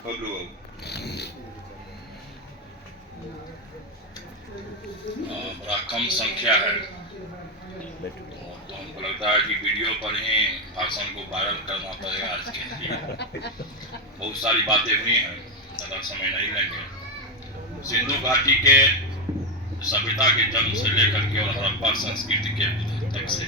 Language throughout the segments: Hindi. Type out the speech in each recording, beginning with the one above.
बबलू बड़ा कम संख्या है, तो हमको लगता है कि वीडियो पर ही भाषण को वायरल करना पड़ेगा आज के लिए। बहुत सारी बातें हुई हैं, ज़्यादा समय नहीं लेंगे। सिंधु घाटी के सभ्यता के जन्म से लेकर के और हड़प्पा संस्कृति के तक से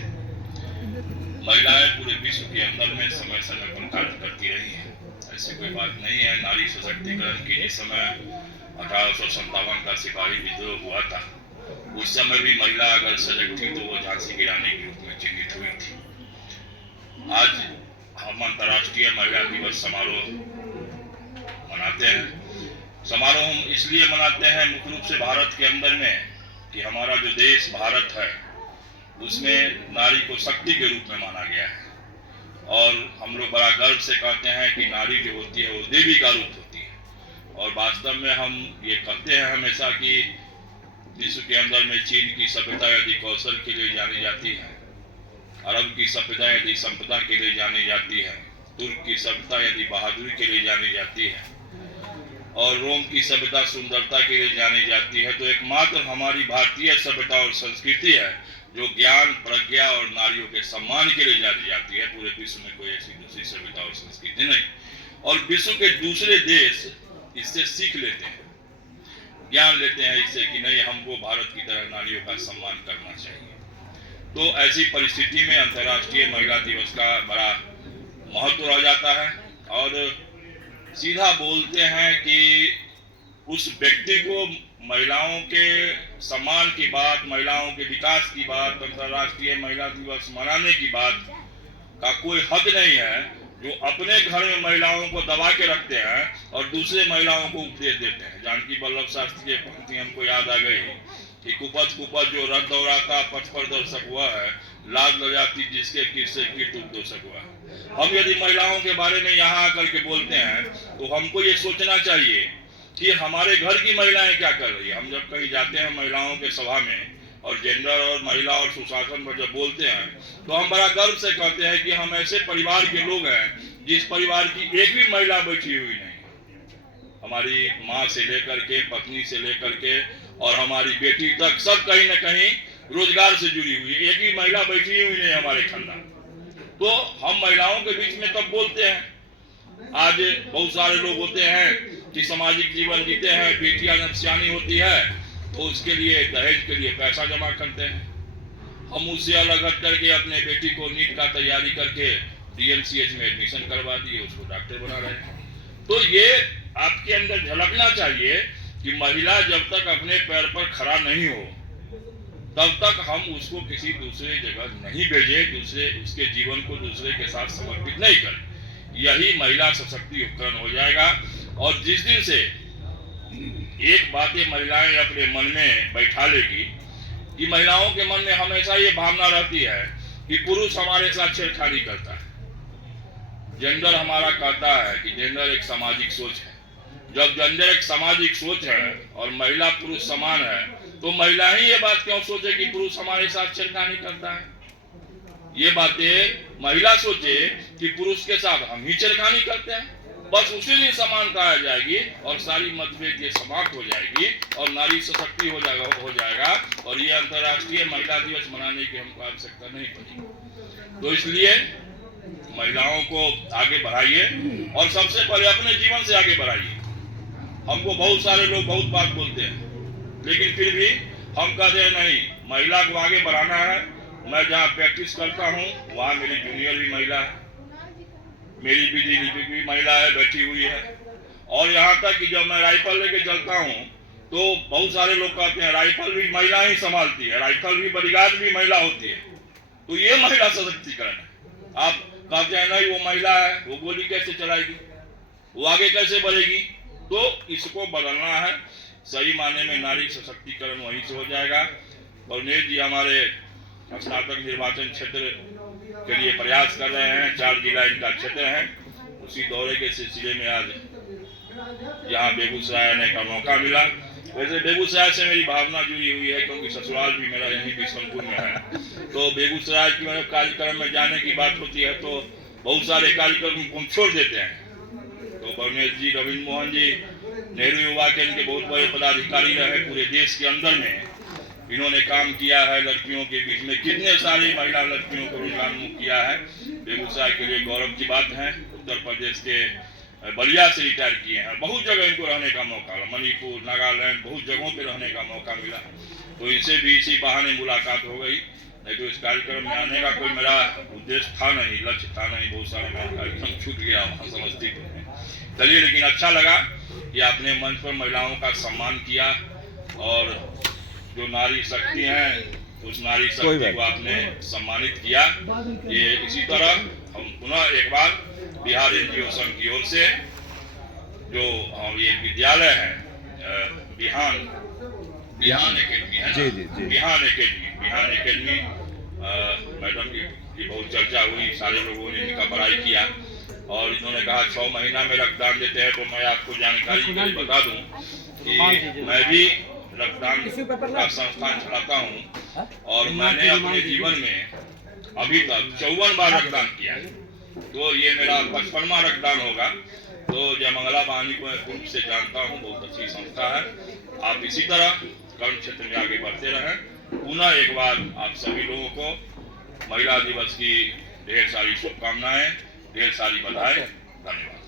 महिलाएं पूरे विश्व के अंदर में समय समय पर कार्य करती रही हैं। ऐसी कोई बात नहीं है। नारी सशक्तिकरण की जिस समय 1857 का सिपाही विद्रोह हुआ था, उस समय भी महिला अगर सजग थी तो वो झांसी की रानी के रूप में चिन्हित हुई थी। आज हम अंतर्राष्ट्रीय महिला दिवस समारोह मनाते हैं। समारोह हम इसलिए मनाते हैं मुख्य रूप से भारत के अंदर में कि हमारा जो देश भारत है उसमें नारी को शक्ति के रूप में माना गया है, और हम लोग बड़ा गर्व से कहते हैं कि नारी जो होती है वो देवी का रूप होती है। और वास्तव में हम ये कहते हैं हमेशा कि विश्व के अंदर में चीन की सभ्यता यदि कौशल के लिए जानी जाती है, अरब की सभ्यता यदि संपदा के लिए जानी जाती है, तुर्क की सभ्यता यदि बहादुरी के लिए जानी जाती है, और रोम की सभ्यता सुंदरता के लिए जानी जाती है, तो एकमात्र हमारी भारतीय सभ्यता और संस्कृति है जो ज्ञान, प्रज्ञा और नारियों के सम्मान के लिए जानी जाती है। पूरे विश्व में कोई ऐसी दूसरी सभ्यता और संस्कृति नहीं, और विश्व के दूसरे देश इससे सीख लेते हैं, ज्ञान लेते हैं इससे कि नहीं, हमको भारत की तरह नारियों का सम्मान करना चाहिए। तो ऐसी परिस्थिति में अंतर्राष्ट्रीय महिला दिवस का बड़ा महत्व रह जाता है, और सीधा बोलते हैं कि उस व्यक्ति को महिलाओं के सम्मान की बात, महिलाओं के विकास की बात, अंतर्राष्ट्रीय महिला दिवस मनाने की बात का कोई हक नहीं है जो अपने घर में महिलाओं को दबा के रखते हैं और दूसरे महिलाओं को उपदेश देते हैं। जानकी वल्लभ शास्त्री की पंक्ति हमको याद आ गई कि कुपथ कुपथ जो रथ दौड़ाता पथ पर दर्शक हुआ है, लाज ल जाती जिसके किससे कीट उपदोषक हुआ है। हम यदि महिलाओं के बारे में यहाँ आकर के बोलते हैं तो हमको ये सोचना चाहिए कि हमारे घर की महिलाएं क्या कर रही है। हम जब कहीं जाते हैं महिलाओं के सभा में और जेंडर और महिला और सुशासन पर जब बोलते हैं तो हम बड़ा गर्व से कहते हैं कि हम ऐसे परिवार के लोग हैं जिस परिवार की एक भी महिला बैठी हुई नहीं। हमारी माँ से लेकर के, पत्नी से लेकर के और हमारी बेटी तक सब कहीं ना कहीं रोजगार से जुड़ी हुई है। एक भी महिला बैठी हुई नहीं हमारे खानदान। तो हम महिलाओं के बीच में तब बोलते हैं। आज बहुत सारे लोग होते हैं कि सामाजिक जीवन जीते हैं, बेटियां जब सियानी होती है तो उसके लिए दहेज के लिए पैसा जमा करते हैं। हम उससे अलग हट करके अपने बेटी को नीट का तैयारी करके डीएमसीएच में एडमिशन करवा दिए, उसको डॉक्टर बना रहे हैं। तो ये आपके अंदर झलकना चाहिए कि महिला जब तक अपने पैर पर खड़ा नहीं हो तब तक हम उसको किसी दूसरे जगह नहीं भेजें, दूसरे उसके जीवन को दूसरे के साथ समर्पित नहीं करें। यही महिला सशक्तिकरण हो जाएगा। और जिस दिन से एक बातें महिलाएं अपने मन में बैठा लेगी कि महिलाओं के मन में हमेशा ये भावना रहती है कि पुरुष हमारे साथ छेड़खानी करता है। जेंडर हमारा कहता है कि जेंडर एक सामाजिक सोच है। जब जेंडर एक सामाजिक सोच है और महिला पुरुष समान है तो महिला ही ये बात क्यों सोचे कि पुरुष हमारे साथ छेड़खानी करता है। ये बातें महिला सोचे कि पुरुष के साथ हम ही छेड़खानी करते हैं, बस उसी दिन समानता आ जाएगी और सारी मतभेद ये समाप्त हो जाएगी और नारी सशक्ति हो जाएगा और ये अंतर्राष्ट्रीय महिला दिवस मनाने की हमको आवश्यकता नहीं पड़ेगी। तो इसलिए महिलाओं को आगे बढ़ाइए और सबसे पहले अपने जीवन से आगे बढ़ाइए। हमको बहुत सारे लोग बहुत बात बोलते हैं, लेकिन फिर भी हम कहते हैं नहीं, महिला को आगे बढ़ाना है। मैं जहाँ प्रैक्टिस करता हूँ वहाँ मेरी जूनियर भी महिला है, मेरी बीजी भी महिला है, बैठी हुई है। और यहाँ तक कि जब मैं राइफल लेके चलता हूँ तो बहुत सारे लोग कहते हैं राइफल भी महिला ही संभालती है, राइफल भी बॉडीगार्ड भी महिला होती है। तो ये महिला सशक्तिकरण है। आप कहते हैं नहीं वो महिला है, वो गोली कैसे चलाएगी, वो आगे कैसे बढ़ेगी। तो इसको बदलना है। सही माने में नारी सशक्तिकरण वहीं से हो जाएगा। करुणेश जी हमारे स्नातक निर्वाचन क्षेत्र के लिए प्रयास कर रहे हैं। 4 जिला इनका क्षेत्र है। उसी दौरे के सिलसिले में आज यहाँ बेगूसराय आने का मौका मिला। वैसे बेगूसराय से मेरी भावना जुड़ी हुई है क्योंकि ससुराल भी मेरा यहीं बिशनपुर में है। तो बेगूसराय की मेरे कार्यक्रम में जाने की बात होती है तो बहुत सारे कार्यक्रम हम छोड़ देते हैं। तो करुणेश जी, रविंद्र मोहन जी नेहरू युवा केंद्र के बहुत बड़े पदाधिकारी रहे, पूरे देश के अंदर में इन्होंने काम किया है। लड़कियों के बीच में कितने सारी महिला लड़कियों को रोजगार मुक्त किया है। बेगूसराय के लिए गौरव की बात है। उत्तर प्रदेश के बलिया से रिटायर किए हैं। बहुत जगह इनको रहने का मौका मिला, मणिपुर, नागालैंड, बहुत जगहों पे रहने का मौका मिला। तो इनसे भी इसी बहाने मुलाकात हो गई, नहीं तो इस कार्यक्रम में आने का कोई मेरा उद्देश्य था नहीं, लक्ष्य था नहीं। बहुत सारा कार्यक्रम छूट गया वहाँ समस्तीपुर में। चलिए, लेकिन अच्छा लगा कि आपने मंच पर महिलाओं का सम्मान किया और जो नारी शक्ति है उस नारी शक्ति को आपने सम्मानित किया। ये इसी तरह हम पुनः एक बार बिहार एनजीओ संघ की ओर से जो ये विद्यालय है बिहान एकेडमी है, बिहान एकेडमी मैडम की बहुत चर्चा हुई, सारे लोगों ने इनका बड़ाई किया और इन्होंने कहा 6 महीना में रक्तदान देते हैं। तो मैं आपको जानकारी के लिए बता दूं कि मैं भी रक्तदान का संस्थान चलाता हूं और मैंने अपने जीवन में अभी तक 54 बार रक्तदान किया है। तो ये मेरा 55वां रक्तदान होगा। तो जयमंगला वाहिनी को मैं पूर्व से जानता हूँ, बहुत अच्छी संस्था है। आप इसी तरह कर्म क्षेत्र में आगे बढ़ते रहें। पुनः एक बार आप सभी लोगों को महिला दिवस की ढेर सारी शुभकामनाएं, ढेर सारी बधाई। धन्यवाद।